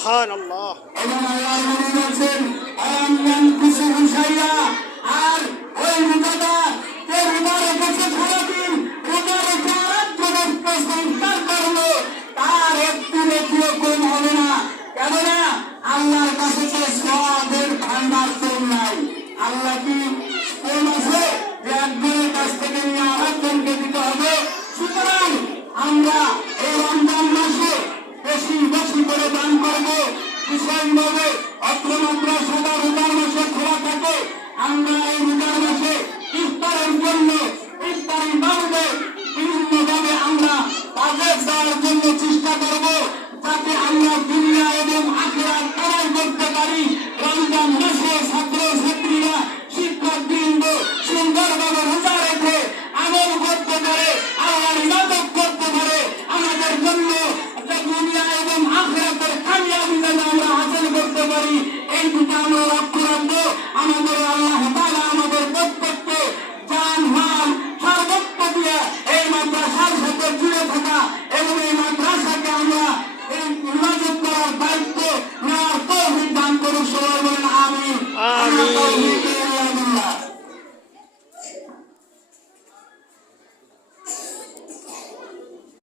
সুবহানাল্লাহ। এবং আল্লাহর নবী বলেন আয়ামান কুসুম শাইয়া, আর ওই রোজাটা যে রোজা রেখেছে সারাদিন, রোজা রেখে আরাধ্য সংস্কার করলো, তার একটু নেকিও কম হবে না। কেননা আল্লাহর কাছে যে সওয়াবের ভান্ডার কম নাই। আল্লাহ কি কম আছে যে একজনের কাছ থেকে নিয়ে আরেকজনকে দিতে হবে? সুতরাং আমরা এই রমজান মাসে বেশি বেশি করে দান করবো। বিশেষভাবে অত্রমাত্র সদা রোজার মাসে খোলা থাকে। আমরা এই রোজার মাসে ইফতারের জন্য ইফতারি বাবদে বিভিন্নভাবে আমরা বাজেট দেওয়ার জন্য চেষ্টা করব, যাতে আমরা দুনিয়া এবং আখিরাত কামাই করতে পারি। রমজান মাসে ছাত্র ছাত্রীরা শিক্ষকবৃন্দ সুন্দরভাবে রোজা রেখে আমল করতে পারে, আল্লাহর ইবাদত করতে পারে। আমাদের জন্য দুনিয়া এবং আখিরাতের কামিয়াবি যেন আমরা হাসিল করতে পারি, এই দিকে আমরা লক্ষ্য রাখবো। আমাদের আল্লাহ তাআলা